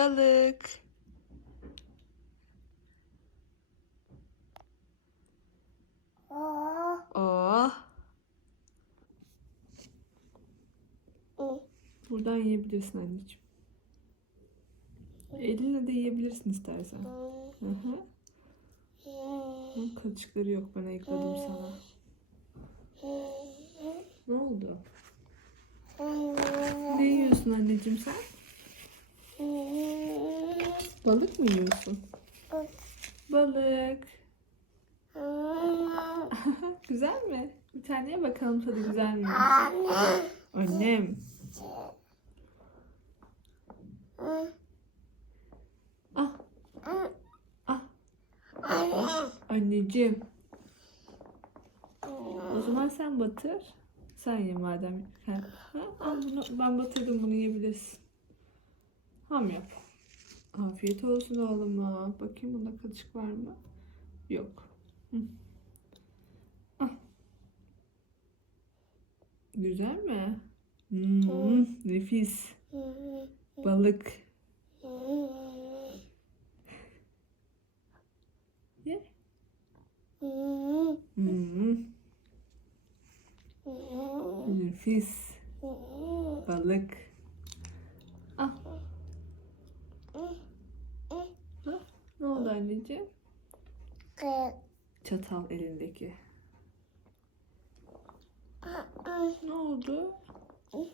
Balık. Oh. Oh. Hı. Buradan yiyebilirsin anneciğim. Elinle de yiyebilirsin istersen. Hı hı. Bunun Kılçıkları yok ben ayıkladım sana. Ne oldu? Ne yiyorsun anneciğim sen? Balık mı yiyorsun? Balık. güzel mi? Bir taneye bakalım tadı güzel mi? Annem. Ah. Ah. Anneciğim. O zaman sen batır. Sen ye madem. Ha, ha, al bunu, ben batırdım bunu yiyebilirsin. Ham yap. Afiyet olsun oğluma. Bakayım bunda kılçık var mı? Yok. Hı. Ah. Güzel mi? Hmm, nefis. Balık. Ye. Hmm, nefis. Balık. Ah. Ha, ne oldu anneciğim? Çatal elindeki. Ne oldu?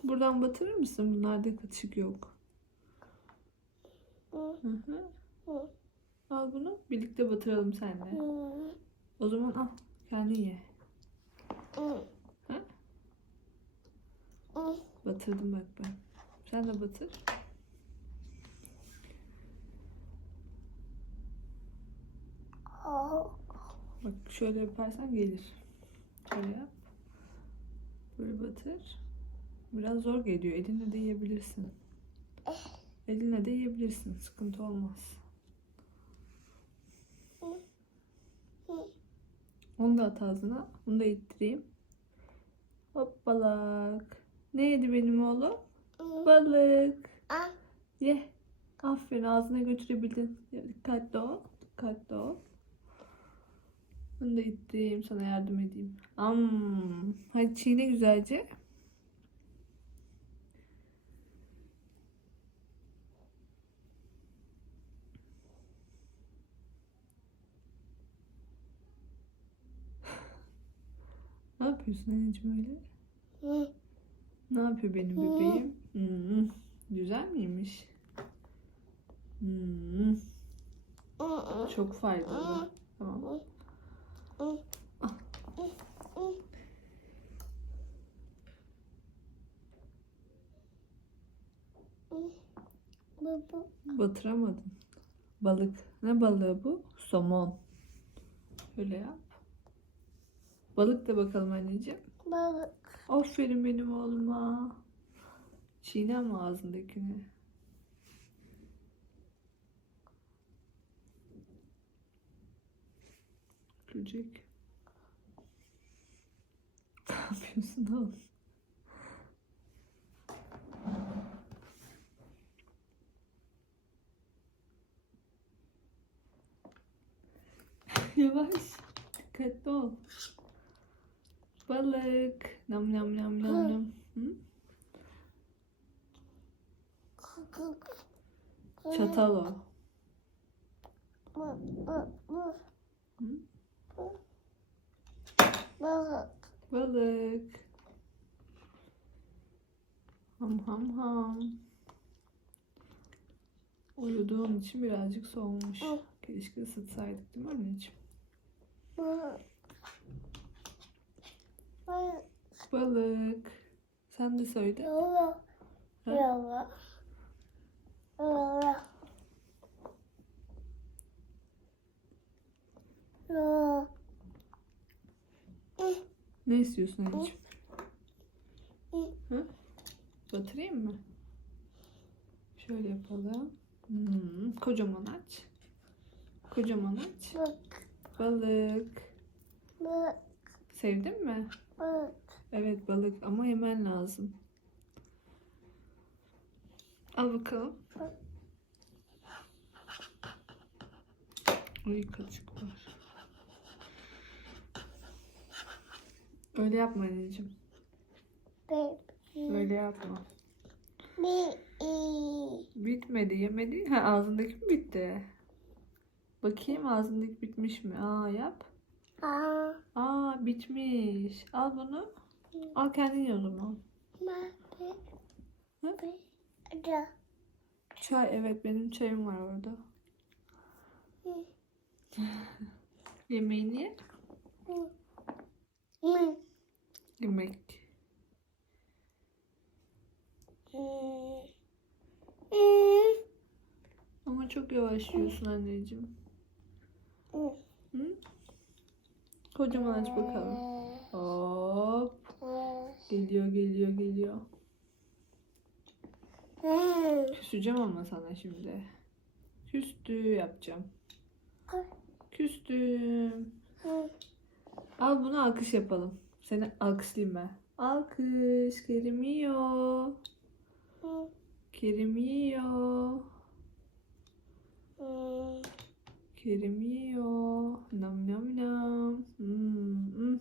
Buradan batırır mısın? Bunlarda kılçık yok. Hı hı. Al bunu. Birlikte batıralım seninle. O zaman al. Kendi ye. Batırdım bak ben. Sen de batır. Bak şöyle yaparsan gelir. Şöyle yap. Böyle batır. Biraz zor geliyor. Elinle de yiyebilirsin. Elinle de yiyebilirsin. Sıkıntı olmaz. Onu da at ağzına. Onu da ittireyim. Hoppalak. Ne yedi benim oğlum? Balık. Ye. Aferin ağzına götürebildin. Dikkatli ol. Dikkatli ol. Bunu da ittireyim sana yardım edeyim. Am. Hadi çiğne güzelce. Ne yapıyorsun anneciğim öyle? Ne yapıyor benim bebeğim? Hmm, Güzel miymiş? Hmm, Çok faydalı. Tamam. Batıramadım. Balık. Ne balığı bu? Somon. Şöyle yap. Balık da bakalım anneciğim. Aferin benim oğluma. Çiğne mi ağzındakini? Gülcek. Ne yapıyorsun oğlum? Yavaş. Dikkatli ol. Balık. Nam nam nam nam nam. Hı? Çatal o. Balık. Ham ham ham. Uyuduğun için birazcık soğumuş. Keşke ısıtsaydık değil mi anneciğim? Balık. Sen de söyle. Ne istiyorsun anneciğim? Ha? Batırayım mı? Şöyle yapalım. Hmm, kocaman aç. Kocaman aç. Balık. Balık. Balık. Sevdin mi? Balık. Evet balık ama yemen lazım. Al bakalım. Balık. Ay kaçık var. Öyle yapma anneciğim. Öyle yapma. Bitmedi yemedi. Ha ağzındaki mi bitti? Bakayım ağzındaki bitmiş mi? Aa yap. Aa. Aa bitmiş. Al bunu. Al kendin ye o zaman. Hı? Çay evet benim çayım var orada. Yemeğini ye. Hı. Ama çok yavaş yiyorsun anneciğim. Hı. Kocaman aç bakalım. Hop. Geliyor geliyor geliyor. Küseceğim ama sana şimdi. Küstü yapacağım. Küstüm. Al bunu alkış yapalım. Seni alkışlayayım ben. Alkış. Kerim yiyor. Kerim yiyor. Hı. Kerim yiyor. Nam nam nam. Hmm, hmm,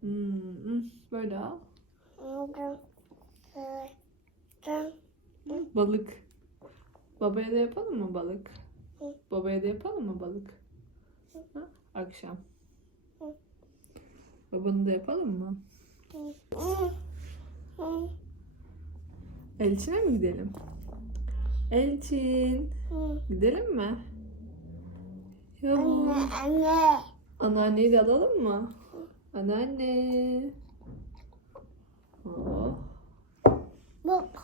hmm, hmm. Böyle al. Balık. Babaya da yapalım mı balık? Babaya da yapalım mı balık? Ha? Akşam. Babanı da yapalım mı? Elçin'e mi gidelim? Elçin. Gidelim mi? Yavrum. Anne, anne. Anneanneyi de alalım mı? Anneanne. Oh. Bak.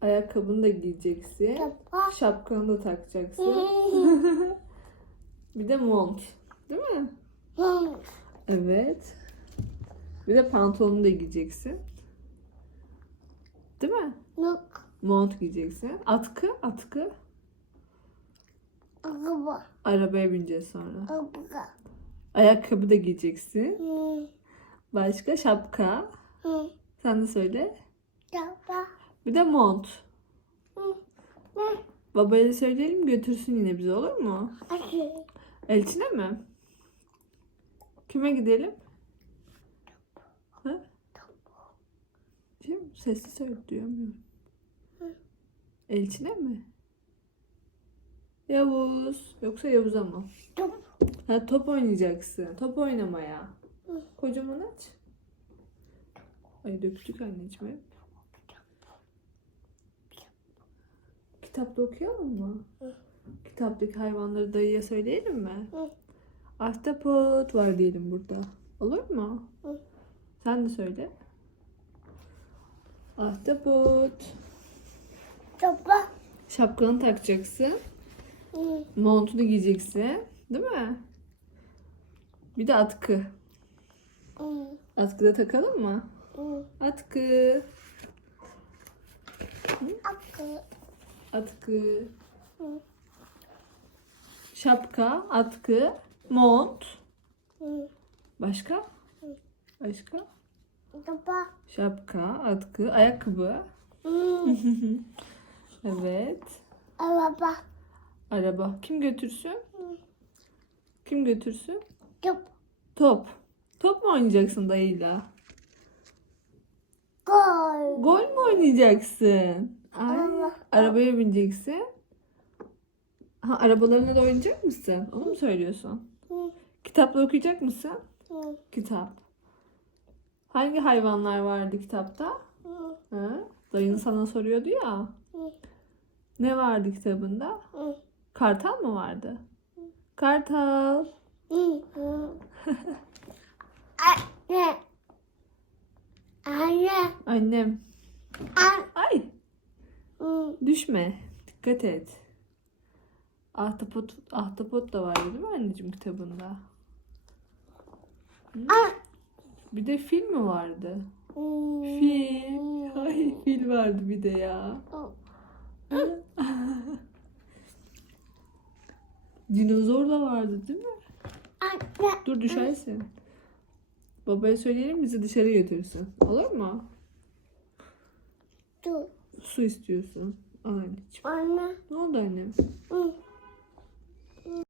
Ayakkabını da giyeceksin. Kapak. Şapkanı da takacaksın. Bir de mont. Değil mi? Hı. Evet. Bir de pantolonu da giyeceksin. Değil mi? Bak. Mont giyeceksin. Atkı, atkı. Araba. Arabaya bineceğiz sonra. Araba. Ayakkabı da giyeceksin. Hı. Başka şapka. Hı. Sen de söyle. Araba. Bir de mont. Hı. Hı. Babaya söyleyelim götürsün yine bizi olur mu? Elçine mi? Kime gidelim? Ha? Şimdi sesli söyle duyamıyorum. Elçine mi? Yavuz. Yoksa Yavuz'a mı? Top. Ha top oynayacaksın. Top oynamaya. Kocaman aç. Ay döktük anneciğim hep. Kitapta okuyalım mı? Kitaptaki hayvanları dayıya söyleyelim mi? Hı. Ahtapot var diyelim burada. Olur mu? Hı. Sen de söyle. Ahtapot. Topa. Şapkanı takacaksın. Hı. Montunu giyeceksin. Değil mi? Bir de atkı. Hı. Atkı da takalım mı? Hı. Atkı. Akı. Atkı. Hı. Şapka, atkı, mont. Başka? Başka? Topa. Şapka, atkı, ayakkabı. Evet. Araba. Araba. Kim götürsün? Kim götürsün? Top. Top. Top mu oynayacaksın dayıyla? Gol. Gol mü oynayacaksın? Ay, Araba. arabaya bineceksin. Ha, arabalarına da oynayacak mısın? Onu mu söylüyorsun? Kitapla okuyacak mısın? Hı. Kitap. Hangi hayvanlar vardı kitapta? Hı. Dayın sana soruyordu ya. Hı. Ne vardı kitabında? Hı. Kartal mı vardı? Kartal. Hı. Anne. Anne. Annem. Anne. Ay Hı. düşme. Dikkat et. Ahtapot, ahtapot da vardı değil mi anneciğim kitabında? Hı? Bir de fil mi vardı? Hı. Fil. Ay fil vardı bir de ya. Hı. Dinozor da vardı değil mi? Dur düşersin. Babaya söyleyelim bizi dışarı götürsün. Olur mu? Dur. Su istiyorsun. Anneciğim. Anne. Ne oldu annem? Hı.